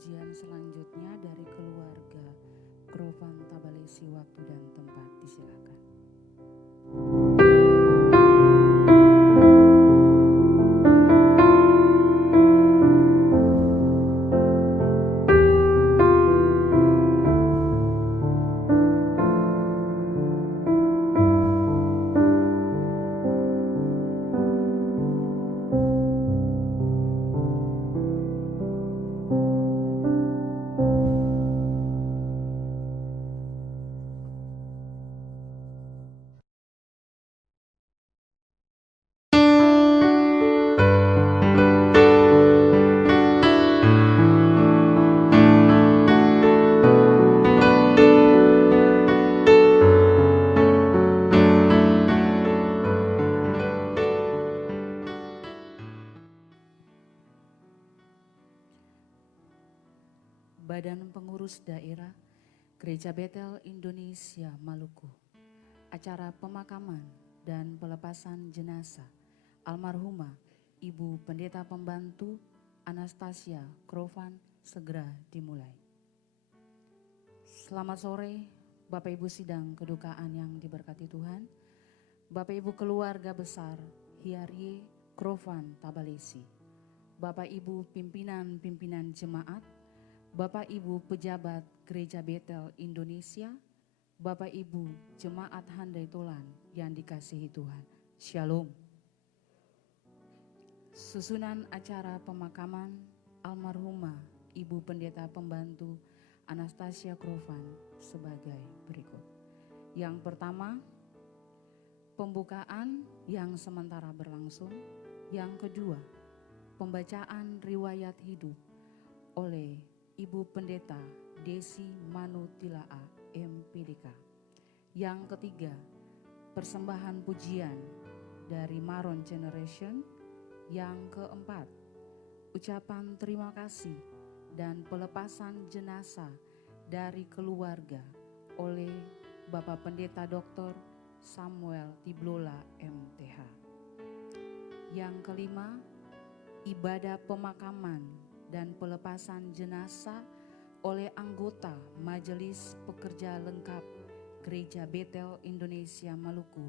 pujian selanjutnya dari keluarga Krovan Tabalesi, waktu dan tempat disilakan. Badan Pengurus Daerah Gereja Betel Indonesia Maluku, acara pemakaman dan pelepasan jenazah almarhumah Ibu Pendeta Pembantu Anastasia Krovan segera dimulai. Selamat sore Bapak Ibu sidang kedukaan yang diberkati Tuhan, Bapak Ibu keluarga besar Hiarie Krovan Tabalesi, Bapak Ibu pimpinan-pimpinan jemaat, Bapak Ibu pejabat Gereja Betel Indonesia, Bapak Ibu jemaat Handai Tolan yang dikasihi Tuhan, Shalom. Susunan acara pemakaman almarhumah Ibu Pendeta Pembantu Anastasia Krovan sebagai berikut. Yang pertama, pembukaan yang sementara berlangsung. Yang kedua, pembacaan riwayat hidup oleh Ibu Pendeta Desi Manutilaa MPDK. Yang ketiga, persembahan pujian dari Maron Generation. Yang keempat, ucapan terima kasih dan pelepasan jenazah dari keluarga oleh Bapak Pendeta Dr. Samuel Tiblola MTH. Yang kelima, ibadah pemakaman dan pelepasan jenazah oleh anggota Majelis Pekerja Lengkap Gereja Betel Indonesia Maluku,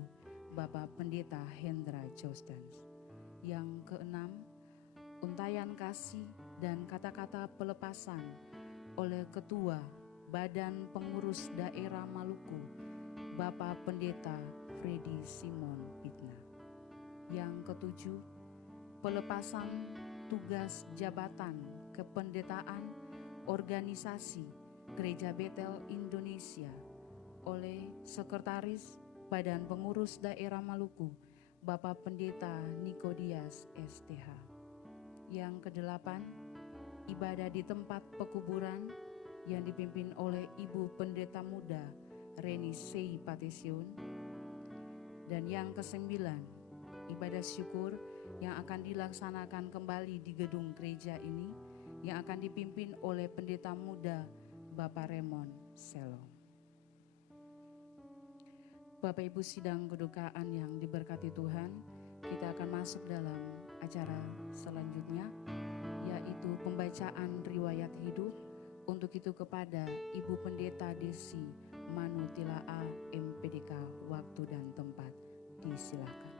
Bapak Pendeta Hendra Jostens. Yang keenam, untayan kasih dan kata-kata pelepasan oleh Ketua Badan Pengurus Daerah Maluku, Bapak Pendeta Freddy Simon Pitna. Yang ketujuh, pelepasan tugas jabatan kependetaan organisasi Gereja Betel Indonesia oleh Sekretaris Badan Pengurus Daerah Maluku, Bapak Pendeta Nikodias STH. Yang kedelapan, ibadah di tempat pekuburan yang dipimpin oleh Ibu Pendeta Muda Reni Sei Patesion. Dan yang kesembilan, ibadah syukur yang akan dilaksanakan kembali di gedung gereja ini yang akan dipimpin oleh Pendeta Muda Bapak Raymond Selo. Bapak Ibu sidang kedukaan yang diberkati Tuhan, kita akan masuk dalam acara selanjutnya, yaitu pembacaan riwayat hidup. Untuk itu kepada Ibu Pendeta Desi Manutilaa MPDK, waktu dan tempat disilakan.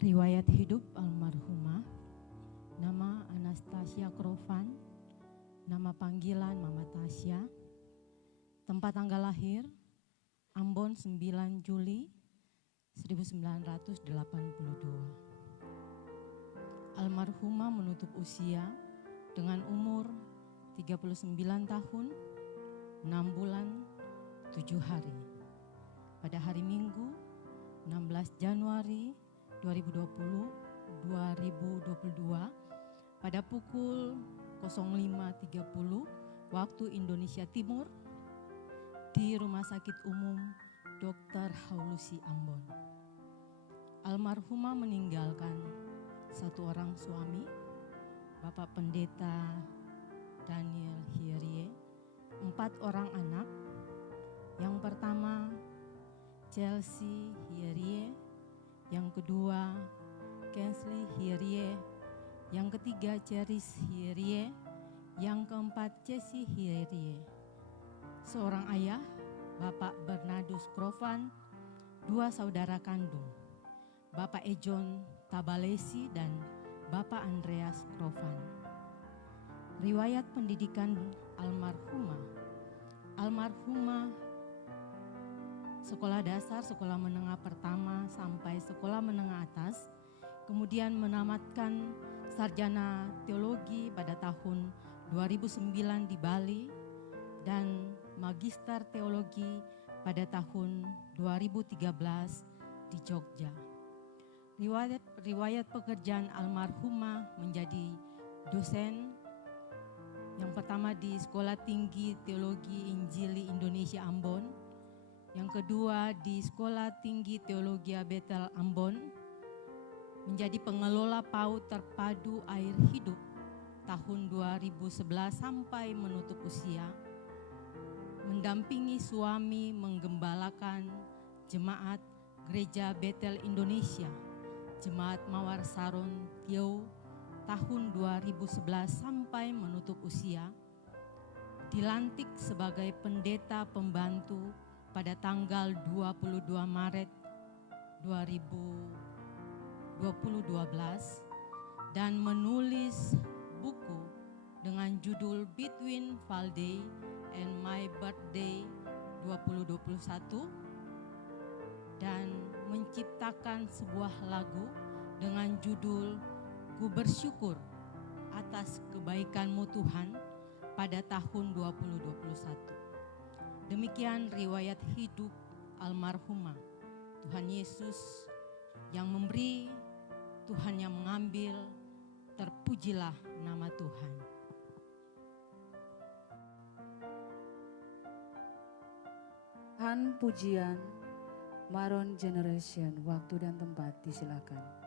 Riwayat hidup almarhumah, nama Anastasia Krovan, nama panggilan Mama Tasya, tempat tanggal lahir Ambon 9 Juli 1982. Almarhumah menutup usia dengan umur 39 tahun, 6 bulan, 7 hari. Pada hari Minggu 16 Januari 2022 pada pukul 05.30 waktu Indonesia Timur di Rumah Sakit Umum Dr. Haulusi Ambon. Almarhumah meninggalkan satu orang suami, Bapak Pendeta Daniel Hiarie, 4 orang anak. Yang pertama, Chelsea Hiarie, yang kedua Kensley Hierie, yang ketiga Cheris Hierie, yang keempat Cesi Hierie. Seorang ayah, Bapak Bernardus Krovan, dua saudara kandung, Bapak Ejon Tabalesi dan Bapak Andreas Krovan. Riwayat pendidikan almarhumah sekolah dasar, sekolah menengah pertama sampai sekolah menengah atas, kemudian menamatkan sarjana teologi pada tahun 2009 di Bali dan magister teologi pada tahun 2013 di Jogja. Riwayat pekerjaan almarhumah menjadi dosen, yang pertama di Sekolah Tinggi Teologi Injili Indonesia Ambon, yang kedua di Sekolah Tinggi Teologi Bethel Ambon, menjadi pengelola PAUD Terpadu Air Hidup tahun 2011 sampai menutup usia, mendampingi suami menggembalakan jemaat Gereja Bethel Indonesia, Jemaat Mawar Saron Tiau tahun 2011 sampai menutup usia, dilantik sebagai pendeta pembantu pada tanggal 22 Maret 2012 dan menulis buku dengan judul Between Valday and My Birthday 2021 dan menciptakan sebuah lagu dengan judul Ku Bersyukur Atas Kebaikan-Mu Tuhan pada tahun 2021. Demikian riwayat hidup almarhumah. Tuhan Yesus yang memberi, Tuhan yang mengambil, terpujilah nama Tuhan. Han pujian Maron Generation, waktu dan tempat disilakan.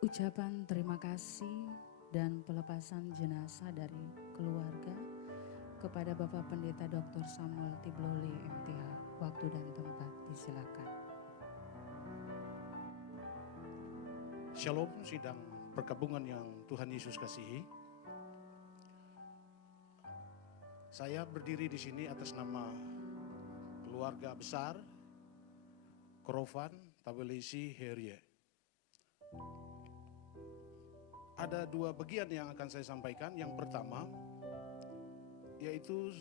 Ucapan terima kasih dan pelepasan jenazah dari keluarga kepada Bapak Pendeta Dr. Samuel Tiblole MTH. Waktu dan tempat disilakan. Shalom sidang perkabungan yang Tuhan Yesus kasihi. Saya berdiri di sini atas nama keluarga besar Krovan Tabalesi Hierie. Ada dua bagian yang akan saya sampaikan. Yang pertama yaitu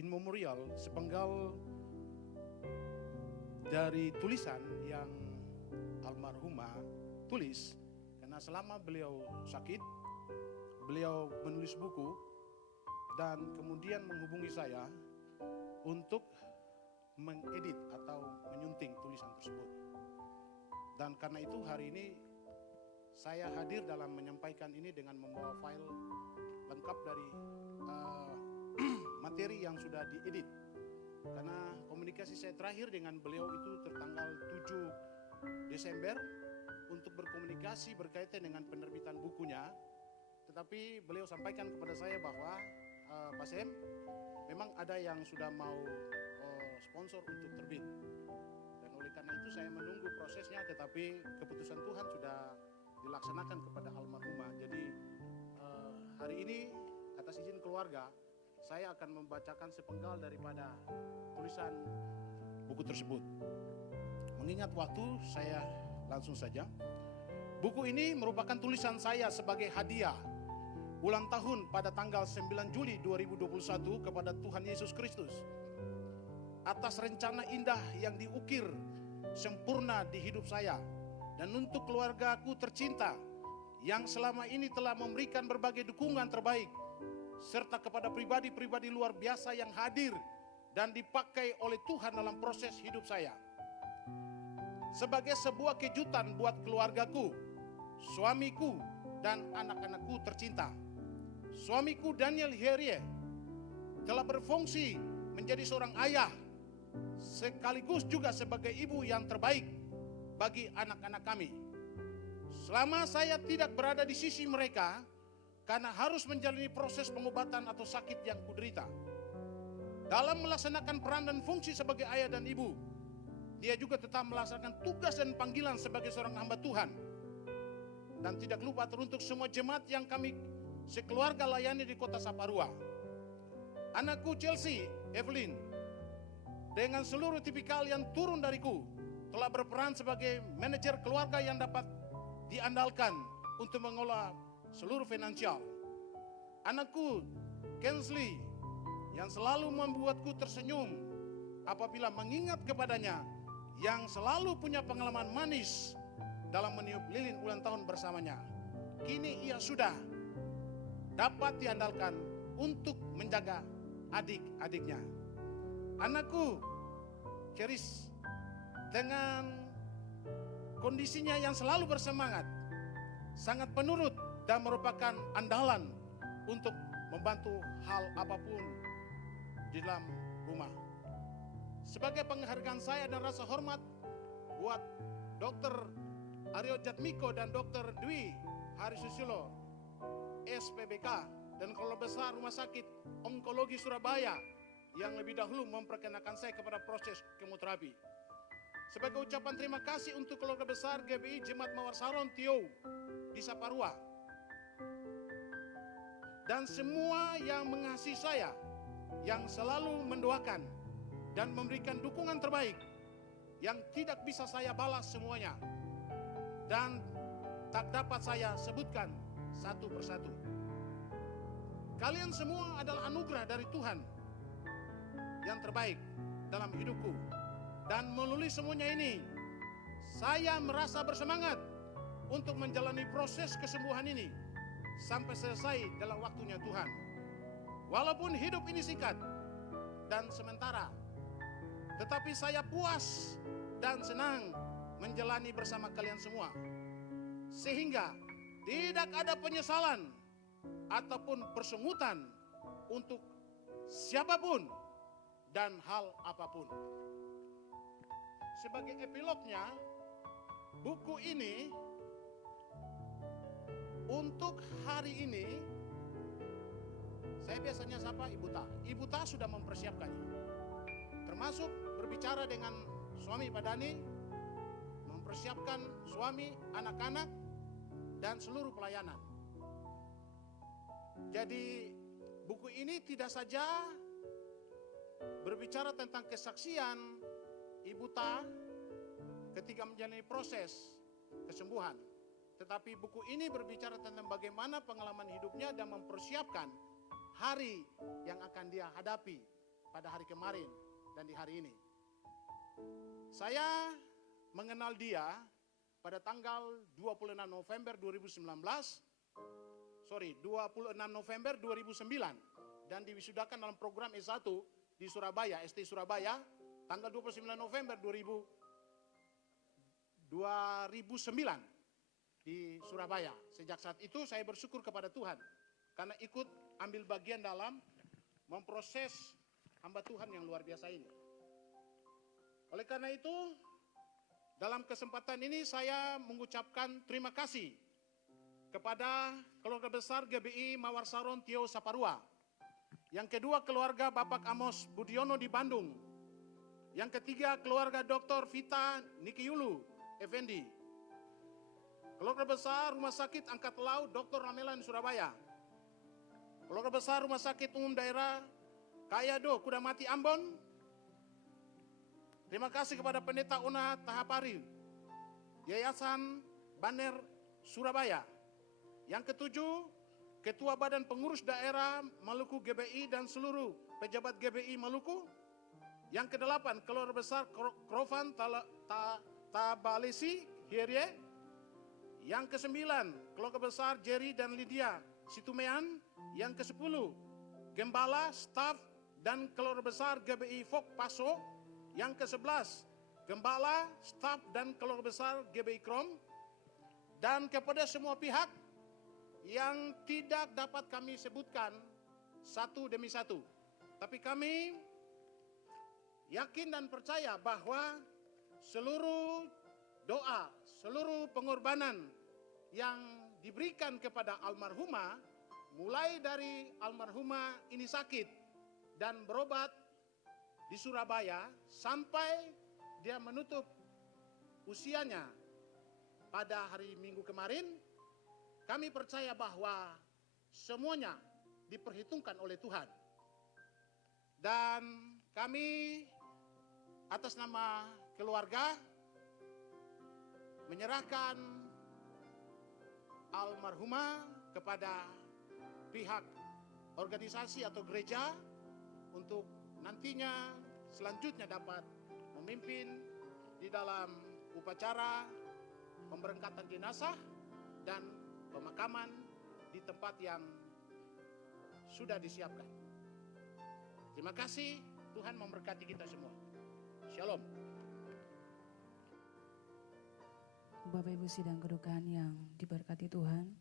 in memorial, sepenggal dari tulisan yang almarhumah tulis. Karena selama beliau sakit, beliau menulis buku dan kemudian menghubungi saya untuk mengedit atau menyunting tulisan tersebut. Dan karena itu hari ini saya hadir dalam menyampaikan ini dengan membawa file lengkap dari materi yang sudah diedit. Karena komunikasi saya terakhir dengan beliau itu tertanggal 7 Desember untuk berkomunikasi berkaitan dengan penerbitan bukunya. Tetapi beliau sampaikan kepada saya bahwa Pak Sem, memang ada yang sudah mau sponsor untuk terbit. Dan oleh karena itu saya menunggu prosesnya, tetapi keputusan Tuhan sudah dilaksanakan kepada almarhumah. Jadi hari ini atas izin keluarga saya akan membacakan sepenggal daripada tulisan buku tersebut. Mengingat waktu, saya langsung saja. Buku ini merupakan tulisan saya sebagai hadiah ulang tahun pada tanggal 9 Juli 2021 kepada Tuhan Yesus Kristus. atas rencana indah yang diukir sempurna di hidup saya. Dan untuk keluargaku tercinta yang selama ini telah memberikan berbagai dukungan terbaik, serta kepada pribadi-pribadi luar biasa yang hadir dan dipakai oleh Tuhan dalam proses hidup saya. Sebagai sebuah kejutan buat keluargaku, suamiku, dan anak-anakku tercinta, suamiku Daniel Herie telah berfungsi menjadi seorang ayah, sekaligus juga sebagai ibu yang terbaik bagi anak-anak kami. Selama saya tidak berada di sisi mereka, karena harus menjalani proses pengobatan atau sakit yang kuderita, dalam melaksanakan peran dan fungsi sebagai ayah dan ibu, dia juga tetap melaksanakan tugas dan panggilan sebagai seorang hamba Tuhan. Dan tidak lupa teruntuk semua jemaat yang kami sekeluarga layani di kota Saparua. Anakku Chelsea Evelyn dengan seluruh tipikal yang turun dariku telah berperan sebagai manajer keluarga yang dapat diandalkan untuk mengelola seluruh finansial. Anakku Kensley yang selalu membuatku tersenyum apabila mengingat kepadanya, yang selalu punya pengalaman manis dalam meniup lilin ulang tahun bersamanya. Kini ia sudah dapat diandalkan untuk menjaga adik-adiknya. Anakku Cheris dengan kondisinya yang selalu bersemangat, sangat penurut dan merupakan andalan untuk membantu hal apapun di dalam rumah. Sebagai penghargaan saya dan rasa hormat buat Dr. Aryo Jatmiko dan Dr. Dwi Harisusilo SPBK dan Kepala Besar Rumah Sakit Onkologi Surabaya yang lebih dahulu memperkenalkan saya kepada proses kemoterapi. Sebagai ucapan terima kasih untuk keluarga besar GBI Jemaat Mawar Saron Tio di Saparua dan semua yang mengasihi saya, yang selalu mendoakan dan memberikan dukungan terbaik yang tidak bisa saya balas semuanya dan tak dapat saya sebutkan satu persatu. Kalian semua adalah anugerah dari Tuhan yang terbaik dalam hidupku. Dan melalui semuanya ini, saya merasa bersemangat untuk menjalani proses kesembuhan ini sampai selesai dalam waktunya Tuhan. Walaupun hidup ini singkat dan sementara, tetapi saya puas dan senang menjalani bersama kalian semua. Sehingga tidak ada penyesalan ataupun persungutan untuk siapapun dan hal apapun. Sebagai epilognya, buku ini untuk hari ini saya biasanya sapa Ibu Ta. Ibu Ta sudah mempersiapkannya, termasuk berbicara dengan suami Pak Dani, mempersiapkan suami, anak-anak, dan seluruh pelayanan. Jadi buku ini tidak saja berbicara tentang kesaksian Ibu Ta ketika menjalani proses kesembuhan, tetapi buku ini berbicara tentang bagaimana pengalaman hidupnya dan mempersiapkan hari yang akan dia hadapi pada hari kemarin dan di hari ini. Saya mengenal dia pada tanggal 26 November 2009 dan diwisudakan dalam program S1 di Surabaya, ST Surabaya, tanggal 29 November 2009 di Surabaya. Sejak saat itu saya bersyukur kepada Tuhan karena ikut ambil bagian dalam memproses hamba Tuhan yang luar biasa ini. Oleh karena itu, dalam kesempatan ini saya mengucapkan terima kasih kepada keluarga besar GBI Mawar Saron Tio Saparua. Yang kedua, keluarga Bapak Amos Budiono di Bandung. Yang ketiga, keluarga Dr. Vita Nikiulu Effendi. Keluarga besar Rumah Sakit Angkat Laut Dr. Ramelan Surabaya. Keluarga besar Rumah Sakit Umum Daerah Kayado Kudamati Ambon. Terima kasih kepada Pendeta Una Tahapari, Yayasan Banner Surabaya. Yang ketujuh, Ketua Badan Pengurus Daerah Maluku GBI dan seluruh pejabat GBI Maluku. Yang ke-8 keluarga besar Krofan Tabalesi Hierye. Yang ke-9 keluarga besar Jerry dan Lydia Situmean. Yang ke-10 Gembala, staf dan keluarga besar GBI Fok Paso. Yang ke-11 Gembala, staf dan keluarga besar GBI Krom. Dan kepada semua pihak yang tidak dapat kami sebutkan satu demi satu. Tapi kami yakin dan percaya bahwa seluruh doa, seluruh pengorbanan yang diberikan kepada almarhumah, mulai dari almarhumah ini sakit dan berobat di Surabaya sampai dia menutup usianya pada hari Minggu kemarin, kami percaya bahwa semuanya diperhitungkan oleh Tuhan. Dan kami atas nama keluarga menyerahkan almarhumah kepada pihak organisasi atau gereja untuk nantinya selanjutnya dapat memimpin di dalam upacara pemberangkatan jenazah dan pemakaman di tempat yang sudah disiapkan. Terima kasih, Tuhan memberkati kita semua. Shalom. Bapak Ibu sidang kedukaan yang diberkati Tuhan,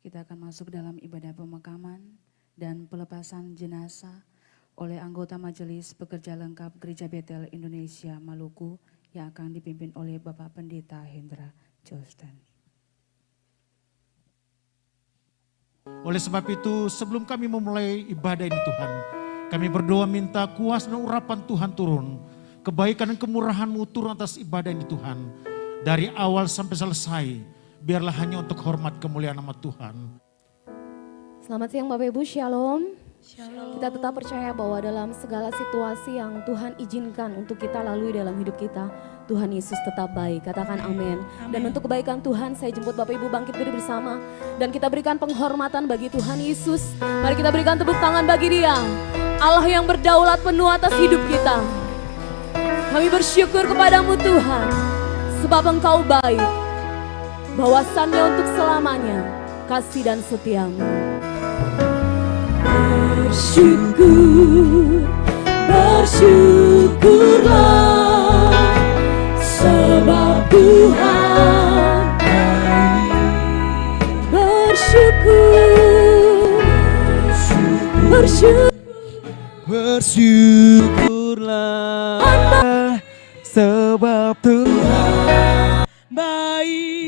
kita akan masuk dalam ibadah pemakaman dan pelepasan jenazah oleh anggota Majelis Pekerja Lengkap Gereja Betel Indonesia Maluku yang akan dipimpin oleh Bapak Pendeta Hendra Jostan. Oleh sebab itu, sebelum kami memulai ibadah ini Tuhan, kami berdoa minta kuasa dan urapan Tuhan turun, kebaikan dan kemurahan-Mu turun atas ibadah ini Tuhan. Dari awal sampai selesai, biarlah hanya untuk hormat kemuliaan nama Tuhan. Selamat siang Bapak Ibu, Shalom. Kita tetap percaya bahwa dalam segala situasi yang Tuhan izinkan untuk kita lalui dalam hidup kita, Tuhan Yesus tetap baik. Katakan amin. Dan untuk kebaikan Tuhan, saya jemput Bapak Ibu bangkit berdiri bersama. Dan kita berikan penghormatan bagi Tuhan Yesus. Mari kita berikan tepuk tangan bagi Dia, Allah yang berdaulat penuh atas hidup kita. Kami bersyukur kepadamu Tuhan, sebab Engkau baik. Bahwasannya untuk selamanya kasih dan setiamu. Bersyukur, bersyukurlah, sebab Tuhan baik. Bersyukur, bersyukurlah, sebab Tuhan baik.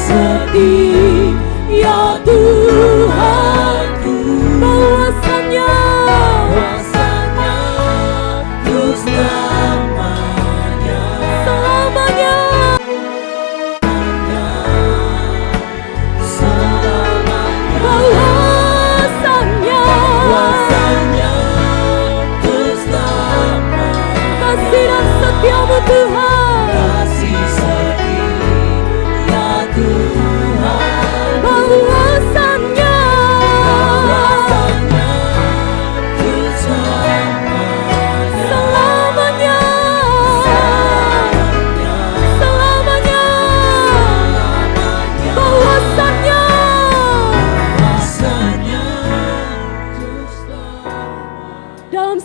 Setia Tuhanku, bahwasannya untuk selamanya, bahwasannya untuk selamanya, kasih dan setiamu Tuhan.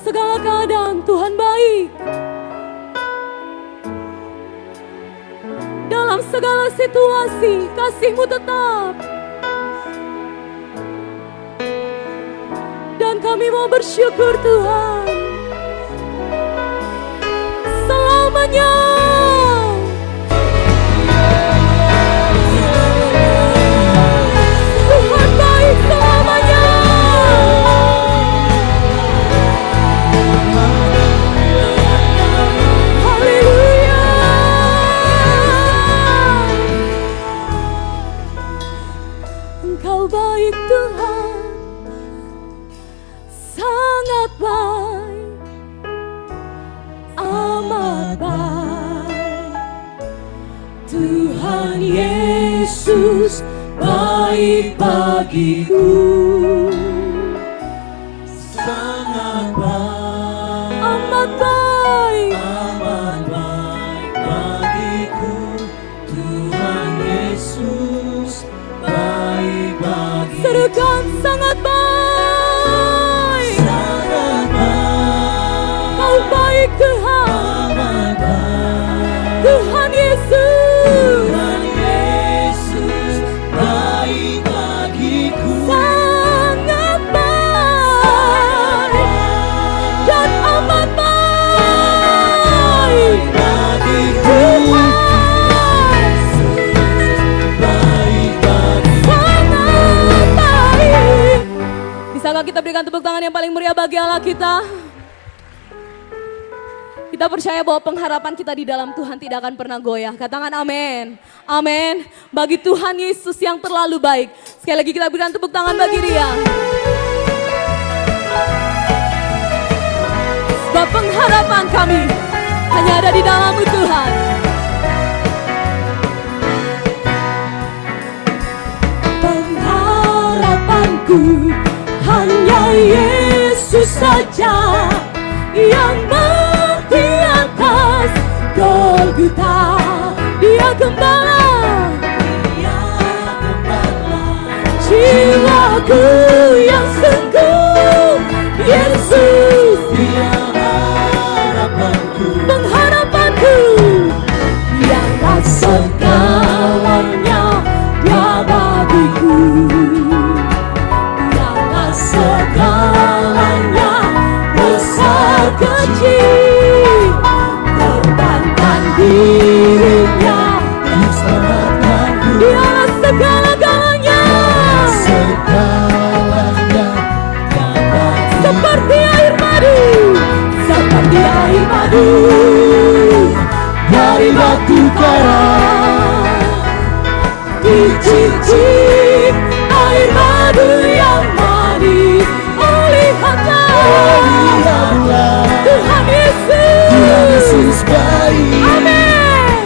Segala keadaan Tuhan baik. Dalam segala situasi kasih-Mu tetap. Dan kami mau bersyukur Tuhan selamanya. Tuhan baik selamanya. Engkau baik Tuhan, sangat baik, amat baik. Tuhan Yesus Yesus baik bagiku, sangat baik, amat baik. amat baik bagiku. Tuhan Yesus baik bagiku, Serukan sangat baik. sangat baik, Kau baik Tuhan, amat baik. Tuhan Yesus. Tuhan Yesus baik bagiku, Sangat baik dan amat baik. bagiku, baik bagiku. Sangat baik. Bisakah kita berikan tepuk tangan yang paling meriah bagi Allah kita? Kita percaya bahwa pengharapan kita di dalam Tuhan tidak akan pernah goyah. Katakan amin. Amin. Bagi Tuhan Yesus yang terlalu baik. Sekali lagi kita berikan tepuk tangan bagi dia. Sebab pengharapan kami hanya ada di dalam Tuhan. Pengharapanku hanya Yesus saja yang mati atas Golgota. Dia gembala, jiwaku yang sungguh. Yesus Dia harapanku, pengharapanku, dialah segalanya dia bagiku. Dialah segalanya, besar kecil, korbankan dirinya. diselamatkanku, Dialah segala-galanya, segalanya dapat seperti air madu, seperti air madu dari batu karang. Dicicip air madu yang manis, oh lihatlah Tuhan Yesus. Tuhan Yesus baik, Amin.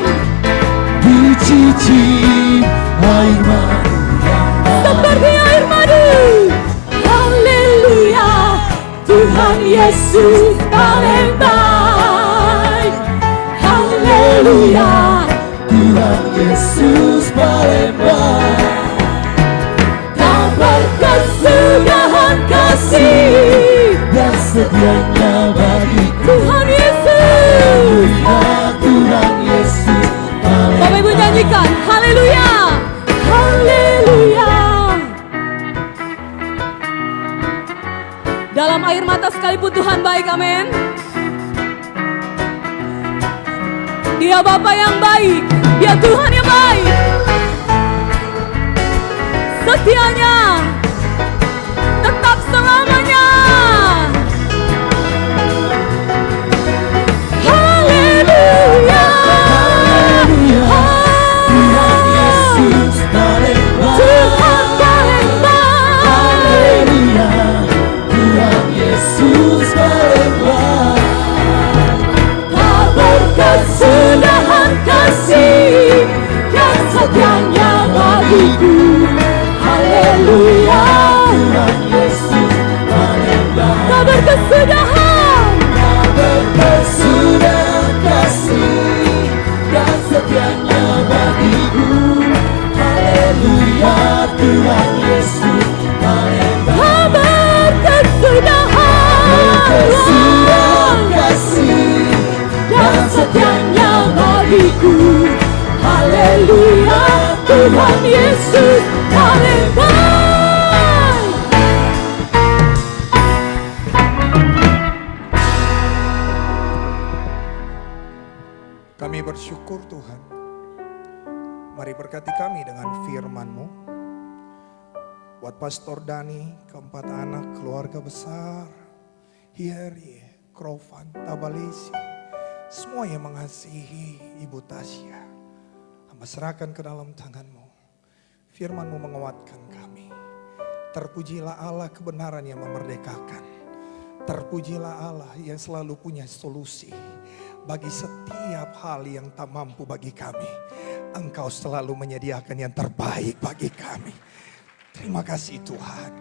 dicicip air madu yang Seperti air madu, haleluya. Tuhan Yesus paling baik, haleluya. Tuhan Yesus paling baik, Tak berkesudahan kasih dan setianya bagiku. Tuhan Yesus. Ya Tuhan Yesus paling Bapak Ibu nyanyikan, haleluya, haleluya. Dalam air mata sekalipun Tuhan baik, amin. Dia Bapa yang baik, dia Tuhan yang baik. Setianya tetap selamanya. Haleluya. Tuhan Yesus paling baik. Tuhan paling baik. Haleluya, Tuhan Yesus paling baik. Tak berkesudahan kasih dan setianya bagiku. Haleluya. Tuhan Yesus paling baik. Tak berkesudahan. Bersudah kasih dan setianya bagiku. Haleluya, Tuhan Yesus paling baik. Tak berkesudahan. Bersudah kasih Dan setianya bagiku. Haleluya. Tuhan Yesus paling baik. Kami bersyukur Tuhan. Mari berkati kami dengan firman-Mu. Buat Pastor Dani, keempat anak, keluarga besar, Hieri, Krofan, Tabalesi, semua yang mengasihi Ibu Tasya. Hamba serahkan ke dalam tangan-Mu. Firman-Mu menguatkan kami. Terpujilah Allah kebenaran yang memerdekakan. Terpujilah Allah yang selalu punya solusi bagi setiap hal yang tak mampu bagi kami. Engkau selalu menyediakan yang terbaik bagi kami. Terima kasih Tuhan.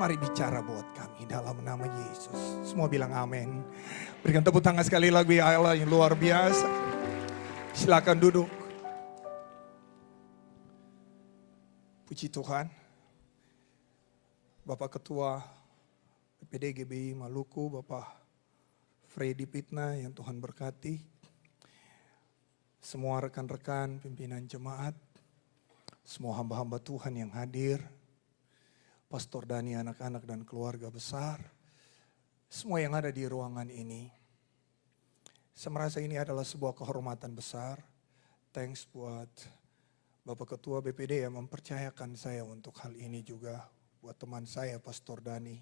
Mari bicara buat kami dalam nama Yesus. Semua bilang amin. Berikan tepuk tangan sekali lagi ya Allah yang luar biasa. Silakan duduk. Puji Tuhan. Bapak Ketua PPD GBI Maluku, Bapak Freddy Pitna yang Tuhan berkati. Semua rekan-rekan pimpinan jemaat, semua hamba-hamba Tuhan yang hadir, Pastor Dani, anak-anak dan keluarga besar, semua yang ada di ruangan ini. Saya merasa ini adalah sebuah kehormatan besar. Thanks buat Bapak Ketua BPD yang mempercayakan saya untuk hal ini juga. Buat teman saya, Pastor Dani.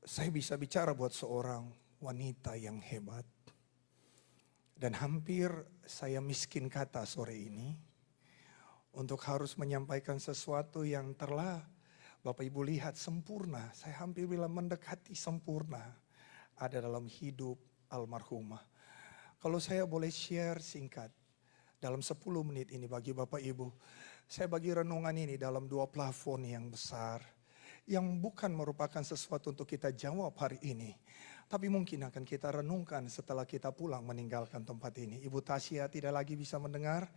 Saya bisa bicara buat seorang wanita yang hebat. Dan hampir saya miskin kata sore ini untuk harus menyampaikan sesuatu yang telah Bapak Ibu lihat sempurna. Saya hampir bilang mendekati sempurna ada dalam hidup almarhumah. Kalau saya boleh share singkat dalam 10 menit ini bagi Bapak Ibu. Saya bagi renungan ini dalam 2 plafon yang besar. Yang bukan merupakan sesuatu untuk kita jawab hari ini. Tapi mungkin akan kita renungkan setelah kita pulang meninggalkan tempat ini. Ibu Tasya tidak lagi bisa mendengar,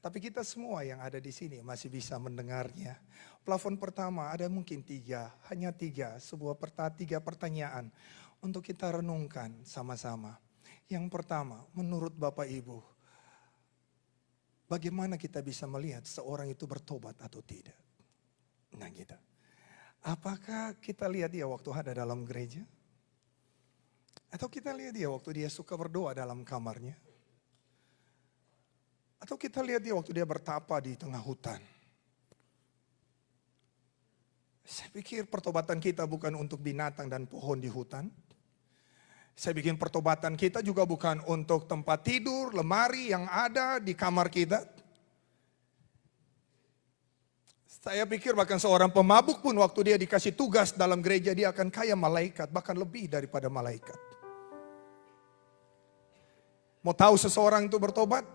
tapi kita semua yang ada di sini masih bisa mendengarnya. Plafon pertama ada mungkin 3, hanya 3, sebuah 3 pertanyaan untuk kita renungkan sama-sama. Yang pertama, menurut Bapak Ibu, bagaimana kita bisa melihat seorang itu bertobat atau tidak? Nah gitu. Apakah kita lihat dia waktu ada dalam gereja? Atau kita lihat dia waktu dia suka berdoa dalam kamarnya? Atau kita lihat dia waktu dia bertapa di tengah hutan? Saya pikir pertobatan kita bukan untuk binatang dan pohon di hutan. Saya bikin pertobatan kita juga bukan untuk tempat tidur, lemari yang ada di kamar kita. Saya pikir bahkan seorang pemabuk pun waktu dia dikasih tugas dalam gereja dia akan kaya malaikat, bahkan lebih daripada malaikat. Mau tahu seseorang itu bertobat?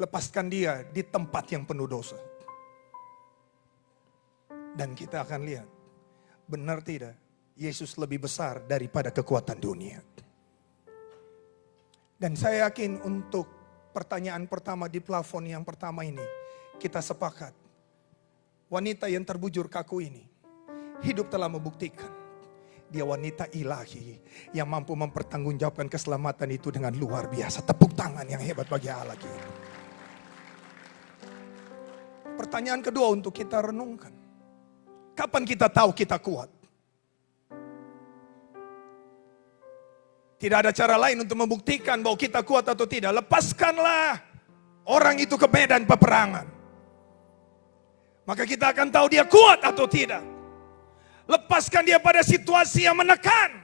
Lepaskan dia di tempat yang penuh dosa. Dan kita akan lihat, benar tidak, Yesus lebih besar daripada kekuatan dunia. Dan saya yakin untuk pertanyaan pertama di plafon yang pertama ini, kita sepakat. Wanita yang terbujur kaku ini, hidup telah membuktikan. Dia wanita ilahi yang mampu mempertanggungjawabkan keselamatan itu dengan luar biasa. Tepuk tangan yang hebat bagi Allah kita. Pertanyaan kedua untuk kita renungkan. Kapan kita tahu kita kuat? Tidak ada cara lain untuk membuktikan bahwa kita kuat atau tidak. Lepaskanlah orang itu ke medan peperangan. Maka kita akan tahu dia kuat atau tidak. Lepaskan dia pada situasi yang menekan.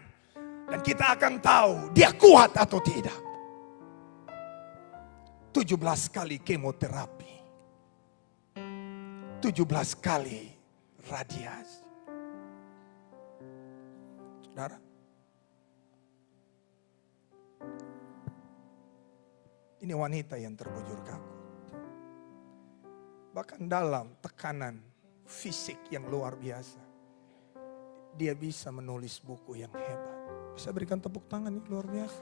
Dan kita akan tahu dia kuat atau tidak. 17 kali kemoterapi. 17 kali radiasi. Saudara. Ini wanita yang terbujur kaku. Bahkan dalam tekanan fisik yang luar biasa. Dia bisa menulis buku yang hebat. Bisa berikan tepuk tangan ini luar biasa.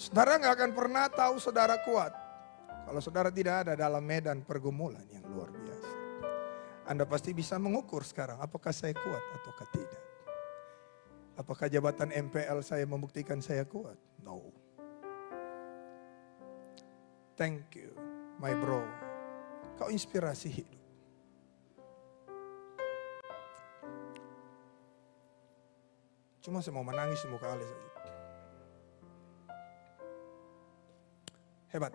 Saudara gak akan pernah tahu saudara kuat. Kalau saudara tidak ada dalam medan pergumulan yang luar biasa. Anda pasti bisa mengukur sekarang apakah saya kuat ataukah tidak. Apakah jabatan MPL saya membuktikan saya kuat? No. Thank you my bro. Kau inspirasi hidup. Cuma saya mau menangis di muka Ali saja. Hebat.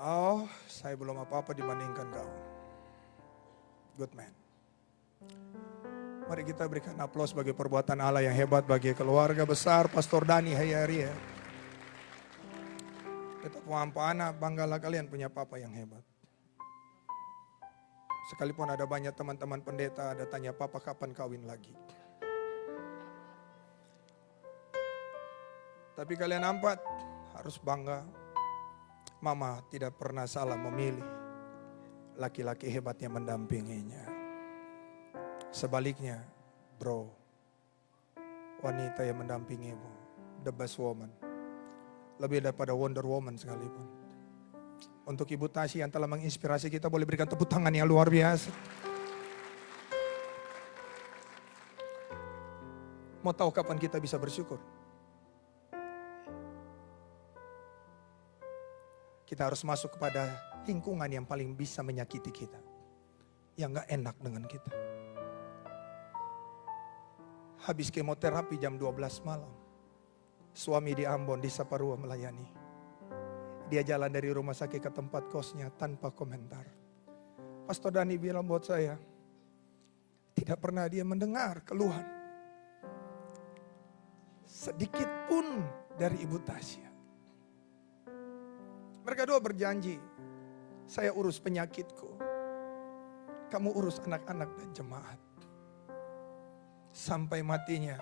Oh, saya belum apa-apa dibandingkan kau. Good man. Mari kita berikan aplaus bagi perbuatan Allah yang hebat bagi keluarga besar Pastor Dani Hayaria. Kita puampa anak, banggalah kalian punya papa yang hebat. Sekalipun ada banyak teman-teman pendeta ada tanya papa kapan kawin lagi. Tapi kalian empat harus bangga. Mama tidak pernah salah memilih laki-laki hebat yang mendampinginya. Sebaliknya, bro, wanita yang mendampingimu, the best woman. Lebih daripada Wonder Woman sekalipun. Untuk Ibu Tasya yang telah menginspirasi kita, boleh berikan tepuk tangan yang luar biasa. Mau tahu kapan kita bisa bersyukur? Kita harus masuk kepada lingkungan yang paling bisa menyakiti kita. Yang gak enak dengan kita. Habis kemoterapi jam 12 malam. Suami di Ambon, di Saparua melayani. Dia jalan dari rumah sakit ke tempat kosnya tanpa komentar. Pastor Dani bilang buat saya, tidak pernah dia mendengar keluhan sedikit pun dari Ibu Tasya. Mereka dua berjanji, saya urus penyakitku, kamu urus anak-anak dan jemaat. Sampai matinya,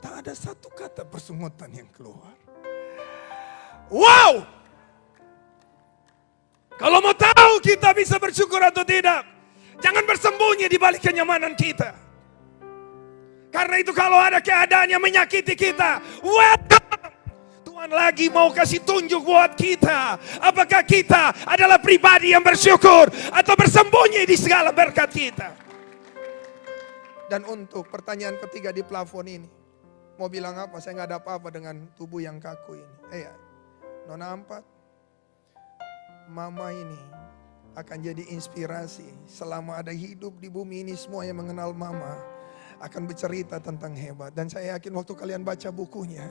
tak ada satu kata persungutan yang keluar. Wow! Kalau mau tahu kita bisa bersyukur atau tidak, jangan bersembunyi di balik kenyamanan kita. Karena itu kalau ada keadaan yang menyakiti kita, welcome! Tuhan lagi mau kasih tunjuk buat kita. Apakah kita adalah pribadi yang bersyukur atau bersembunyi di segala berkat kita. Dan untuk pertanyaan ketiga di plafon ini, mau bilang apa? Saya nggak ada apa-apa dengan tubuh yang kaku ini. Nona 4, Mama ini akan jadi inspirasi. Selama ada hidup di bumi ini, semua yang mengenal Mama akan bercerita tentang hebat. Dan saya yakin waktu kalian baca bukunya,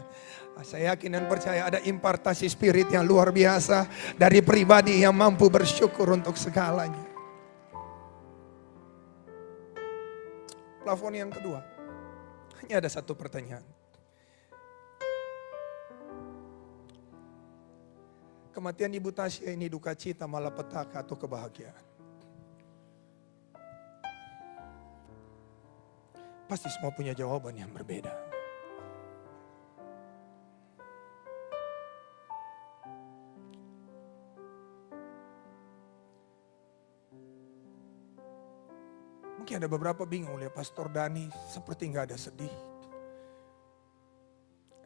saya yakin dan percaya ada impartasi spirit yang luar biasa dari pribadi yang mampu bersyukur untuk segalanya. Plafon yang kedua, hanya ada satu pertanyaan. Kematian Ibu Tasya ini duka cita, malapetaka atau kebahagiaan? Pasti semua punya jawaban yang berbeda. Mungkin ada beberapa bingung lihat Pastor Dani seperti nggak ada sedih.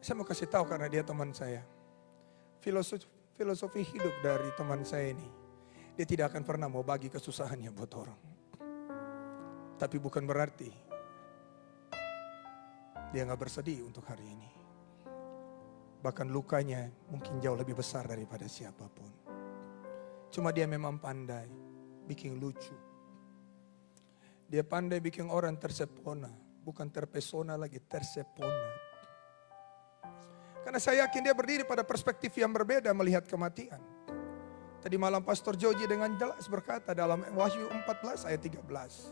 Saya mau kasih tahu karena dia teman saya. Filosofi hidup dari teman saya ini, dia tidak akan pernah mau bagi kesusahannya buat orang. Tapi bukan berarti dia gak bersedih untuk hari ini. Bahkan lukanya mungkin jauh lebih besar daripada siapapun. Cuma dia memang pandai bikin lucu. Dia pandai bikin orang tersepona. Bukan terpesona lagi, tersepona. Karena saya yakin dia berdiri pada perspektif yang berbeda melihat kematian. Tadi malam Pastor Joji dengan jelas berkata dalam Wahyu 14 ayat 13.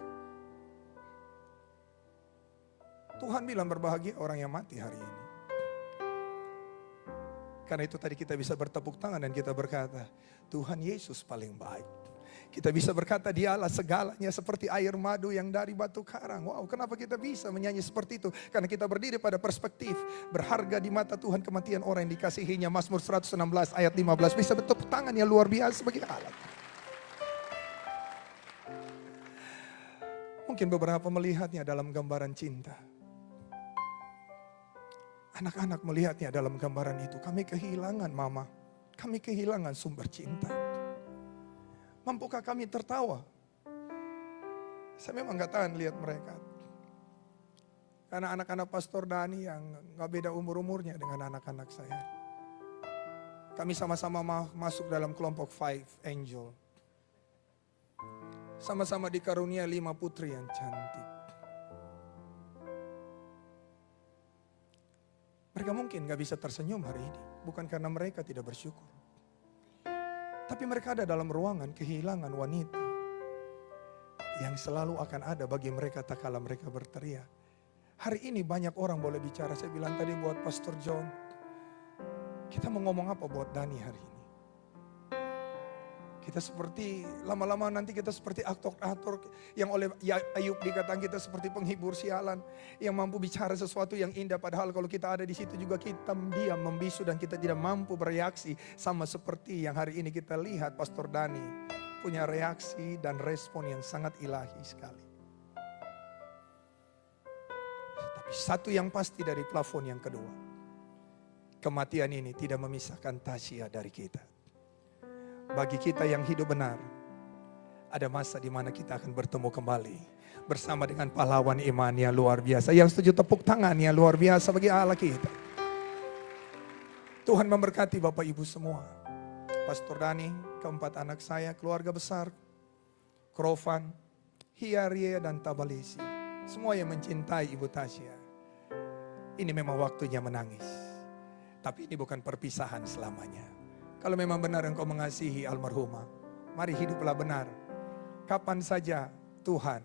Tuhan bilang berbahagia orang yang mati hari ini. Karena itu tadi kita bisa bertepuk tangan dan kita berkata, Tuhan Yesus paling baik. Kita bisa berkata dialah segalanya seperti air madu yang dari batu karang. Wow, kenapa kita bisa menyanyi seperti itu? Karena kita berdiri pada perspektif berharga di mata Tuhan kematian orang yang dikasihinya. Mazmur 116 ayat 15. Bisa bertepuk tangan yang luar biasa sebagai alat. Mungkin beberapa melihatnya dalam gambaran cinta. Anak-anak melihatnya dalam gambaran itu. Kami kehilangan mama. Kami kehilangan sumber cinta. Mampukah kami tertawa? Saya memang gak tahan lihat mereka. Karena anak-anak Pastor Dani yang gak beda umur-umurnya dengan anak-anak saya. Kami sama-sama masuk dalam kelompok 5 Angel. Sama-sama dikarunia 5 putri yang cantik. Mereka mungkin gak bisa tersenyum hari ini. Bukan karena mereka tidak bersyukur. Tapi mereka ada dalam ruangan kehilangan wanita. Yang selalu akan ada bagi mereka tak kala mereka berteriak. Hari ini banyak orang boleh bicara. Saya bilang tadi buat Pastor John. Kita mau ngomong apa buat Dani hari ini? Kita seperti, lama-lama nanti kita seperti aktor-aktor yang oleh Ayub dikatakan kita seperti penghibur sialan. Yang mampu bicara sesuatu yang indah, padahal kalau kita ada di situ juga kita diam, membisu dan kita tidak mampu bereaksi. Sama seperti yang hari ini kita lihat Pastor Dani punya reaksi dan respon yang sangat ilahi sekali. Tapi satu yang pasti dari plafon yang kedua, kematian ini tidak memisahkan Tasya dari kita. Bagi kita yang hidup benar, ada masa di mana kita akan bertemu kembali bersama dengan pahlawan iman yang luar biasa. Yang setuju tepuk tangan yang luar biasa bagi Allah kita. Tuhan memberkati Bapak Ibu semua. Pastor Dani, keempat anak saya, keluarga besar, Krofan, Hiarie dan Tabalesi. Semua yang mencintai Ibu Tasya. Ini memang waktunya menangis. Tapi ini bukan perpisahan selamanya. Kalau memang benar engkau mengasihi almarhumah, mari hiduplah benar. Kapan saja Tuhan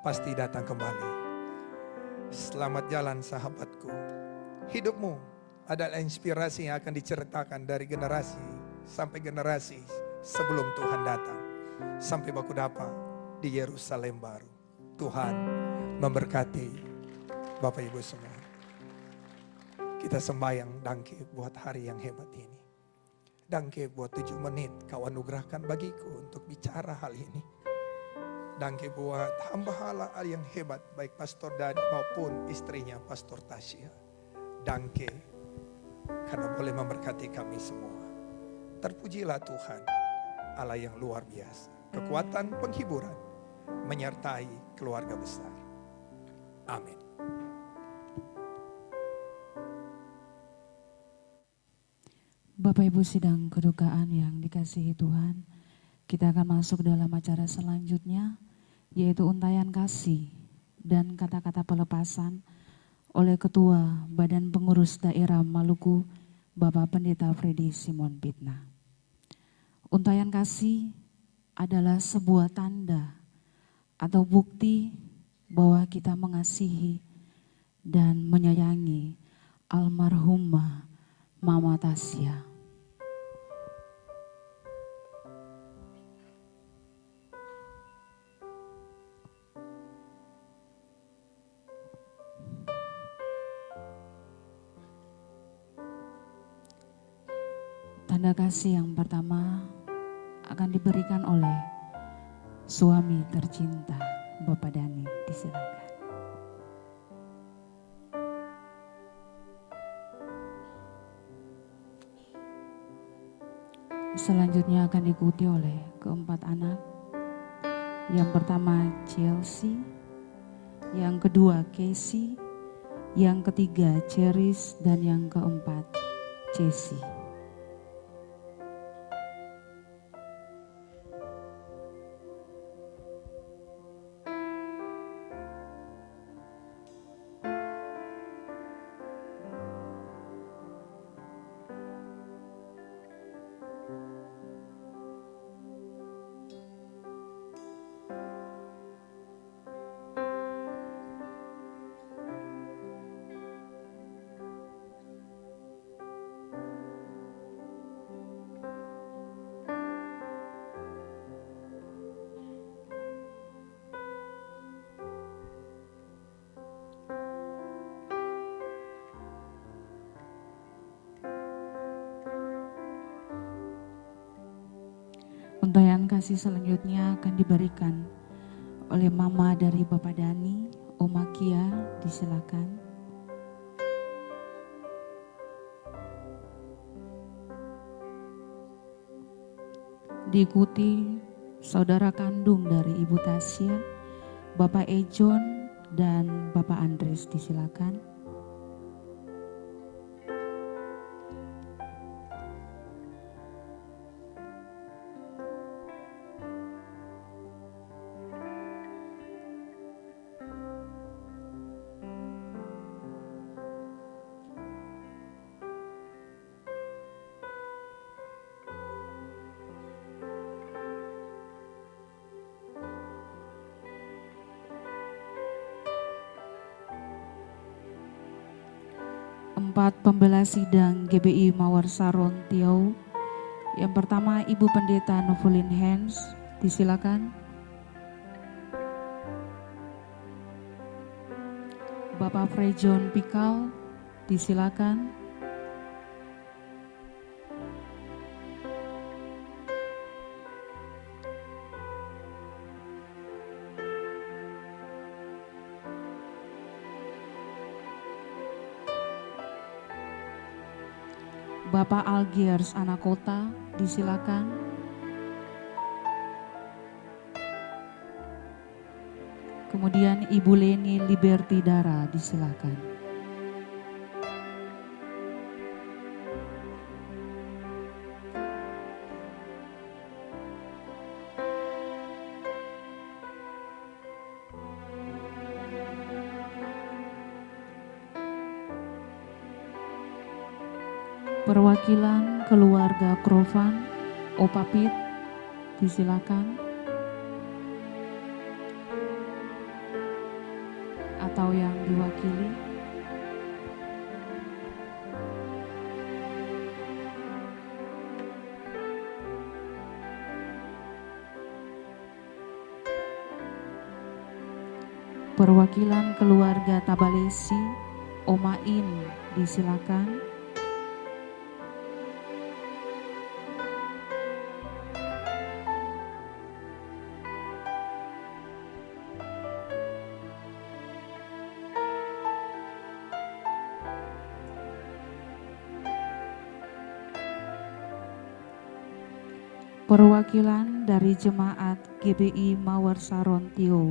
pasti datang kembali. Selamat jalan sahabatku. Hidupmu adalah inspirasi yang akan diceritakan dari generasi sampai generasi sebelum Tuhan datang. Sampai baku dapat di Yerusalem baru. Tuhan memberkati Bapak Ibu semua. Kita sembahyang dangke buat hari yang hebat ini. Dangke buat 7 menit kau anugerahkan bagiku untuk bicara hal ini. Dangke buat hamba Allah yang hebat, baik Pastor Dani maupun istrinya Pastor Tasya. Dangke karena boleh memberkati kami semua. Terpujilah Tuhan, Allah yang luar biasa. Kekuatan penghiburan menyertai keluarga besar. Amin. Bapak Ibu sidang kedukaan yang dikasihi Tuhan, kita akan masuk dalam acara selanjutnya, yaitu untayan kasih dan kata-kata pelepasan oleh Ketua Badan Pengurus Daerah Maluku, Bapak Pendeta Freddy Simon Pitna. Untayan kasih adalah sebuah tanda atau bukti bahwa kita mengasihi dan menyayangi almarhumah Mama Tasya. Tanda kasih yang pertama akan diberikan oleh suami tercinta Bapak Dani. Disilakan. Selanjutnya akan diikuti oleh keempat anak. Yang pertama Chelsea, yang kedua Casey, yang ketiga Cheris, dan yang keempat Jessie. Untayan kasih selanjutnya akan diberikan oleh Mama dari Bapak Dani, Oma Kia, disilakan. Diikuti saudara kandung dari Ibu Tasya, Bapak Ejon dan Bapak Andres, disilakan. Empat pembela sidang GBI Mawar Saron Tiau Yang pertama Ibu Pendeta Novelin Hens, disilakan. Bapak Frejon Pikal, disilakan. Bapak Algiers Anakota, disilakan. Kemudian Ibu Leni Liberty Dara, disilakan. Perwakilan keluarga Krovan, Opapit, disilakan. Atau yang diwakili. Perwakilan keluarga Tabalesi, Omain, disilakan. Perwakilan dari Jemaat GBI Mawar Saron Tio,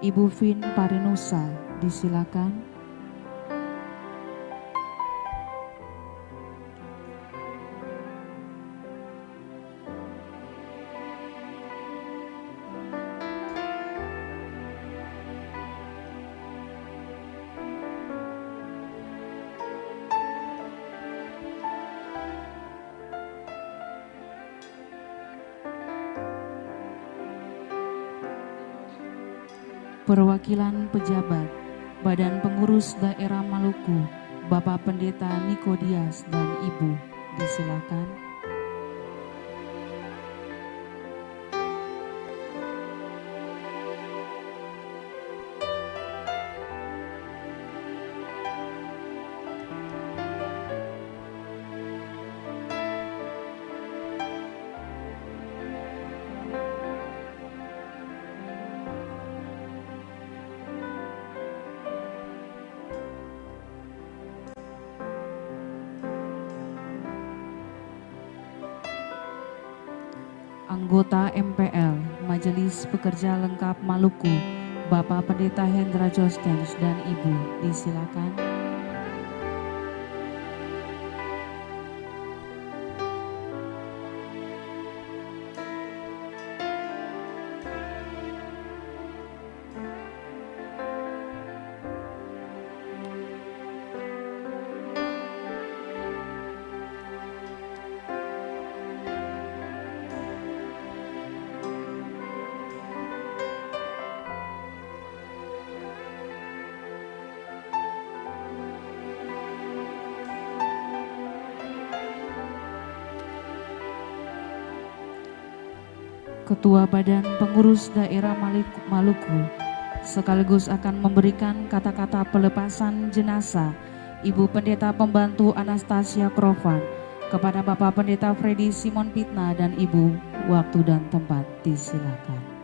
Ibu Vin Parinusa, disilakan. Perwakilan pejabat Badan Pengurus Daerah Maluku, Bapak Pendeta Niko Dias dan Ibu, disilakan. Anggota MPL Majelis Pekerja Lengkap Maluku, Bapak Pendeta Hendra Joskens dan Ibu, disilakan. Ketua Badan Pengurus Daerah Maluku sekaligus akan memberikan kata-kata pelepasan jenazah Ibu Pendeta Pembantu Anastasia Krovan kepada Bapak Pendeta Freddy Simon Pitna dan Ibu. Waktu dan tempat disilakan.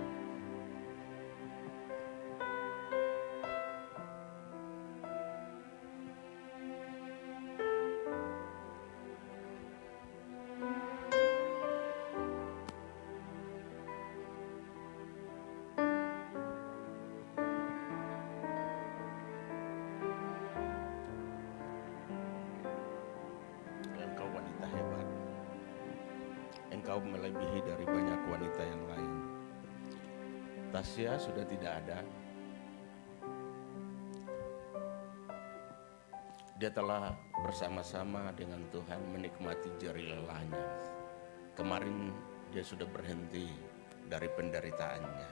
Engkau melebihi dari banyak wanita yang lain. Tasya sudah tidak ada. Dia telah bersama-sama dengan Tuhan menikmati jeri lelahnya. Kemarin dia sudah berhenti dari penderitaannya.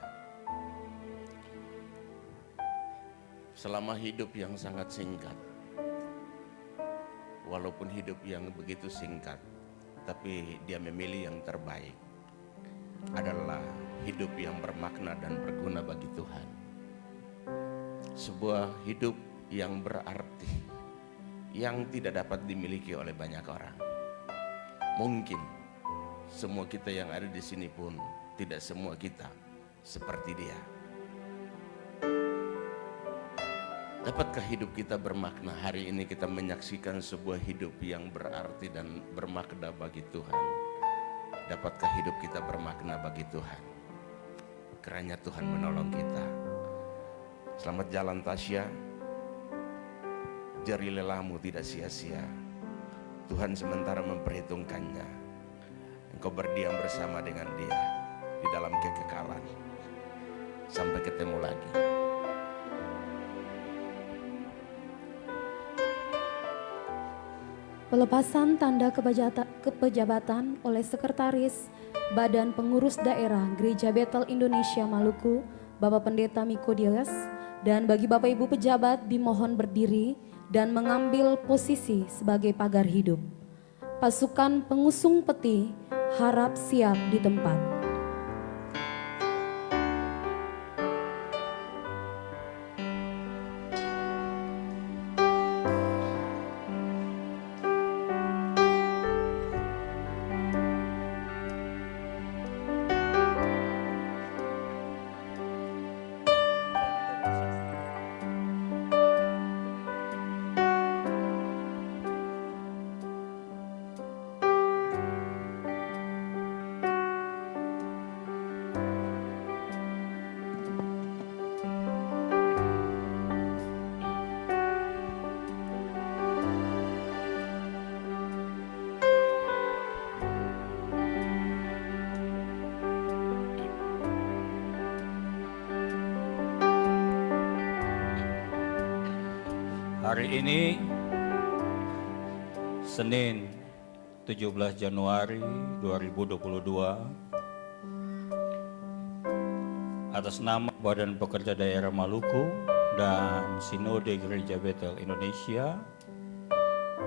Selama hidup yang sangat singkat, walaupun hidup yang begitu singkat, tapi dia memilih yang terbaik, adalah hidup yang bermakna dan berguna bagi Tuhan. Sebuah hidup yang berarti, yang tidak dapat dimiliki oleh banyak orang. Mungkin semua kita yang ada di sini pun tidak semua kita seperti dia. Dapatkah hidup kita bermakna? Hari ini kita menyaksikan sebuah hidup yang berarti dan bermakna bagi Tuhan. Dapatkah hidup kita bermakna bagi Tuhan? Kiranya Tuhan menolong kita. Selamat jalan Tasya. Jari lelahmu tidak sia-sia. Tuhan sementara memperhitungkannya. Engkau berdiam bersama dengan dia di dalam kekekalan. Sampai ketemu lagi. Pelepasan tanda kepejabatan oleh Sekretaris Badan Pengurus Daerah Gereja Bethel Indonesia Maluku, Bapak Pendeta Miko Dias, dan bagi Bapak Ibu pejabat dimohon berdiri dan mengambil posisi sebagai pagar hidup. Pasukan pengusung peti harap siap di tempat. Hari ini Senin 17 Januari 2022 atas nama Badan Pekerja Daerah Maluku dan Sinode Gereja Bethel Indonesia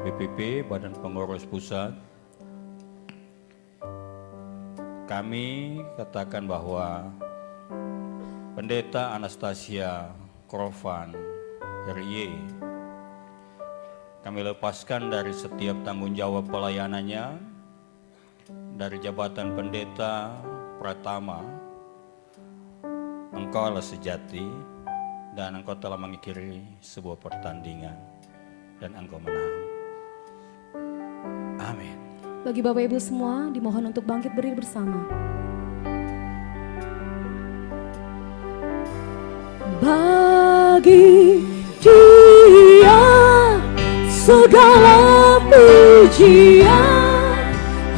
BPP Badan Pengurus Pusat, kami katakan bahwa Pendeta Anastasia Krofan RY kami lepaskan dari setiap tanggung jawab pelayanannya dari jabatan pendeta pratama. Engkau adalah sejati dan engkau telah mengakhiri sebuah pertandingan dan engkau menang. Amin. Bagi Bapak Ibu semua dimohon untuk bangkit berdiri bersama. Bagi Dia segala pujian,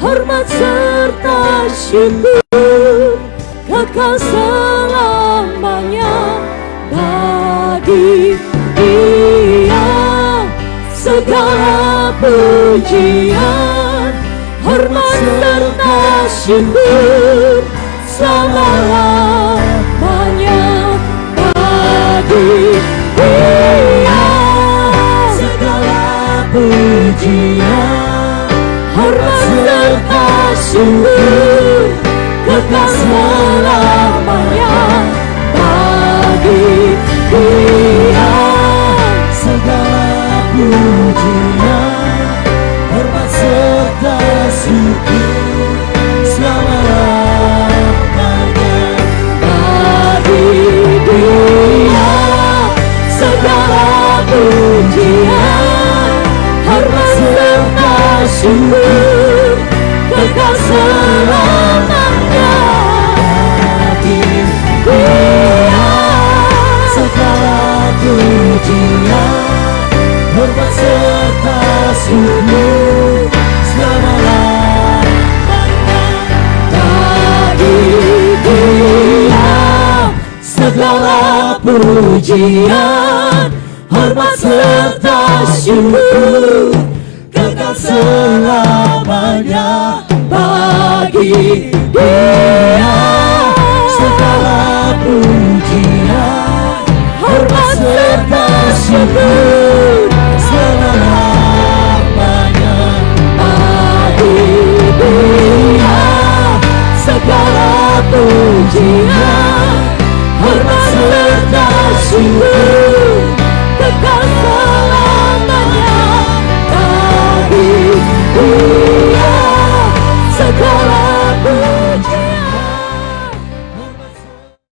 hormat serta syukur kekal selamanya. Bagi Dia segala pujian, hormat serta syukur selama-lamanya. Bagi Dia segala pujian, hormat serta syukur kekal selamanya. Bagi Dia segala pujian, hormat serta syukur selama-lamanya. Bagi Dia segala pujian, hormat serta syukur kekal selamanya. Bagi Dia segala pujian, hormat serta syukur selama-lamanya. Bagi Dia segala pujian, hormat serta syukur kekal selamanya. Bagi Dia segala pujian, hormat serta syukur selama-lamanya. Bagi pujian, hormat serta syukur.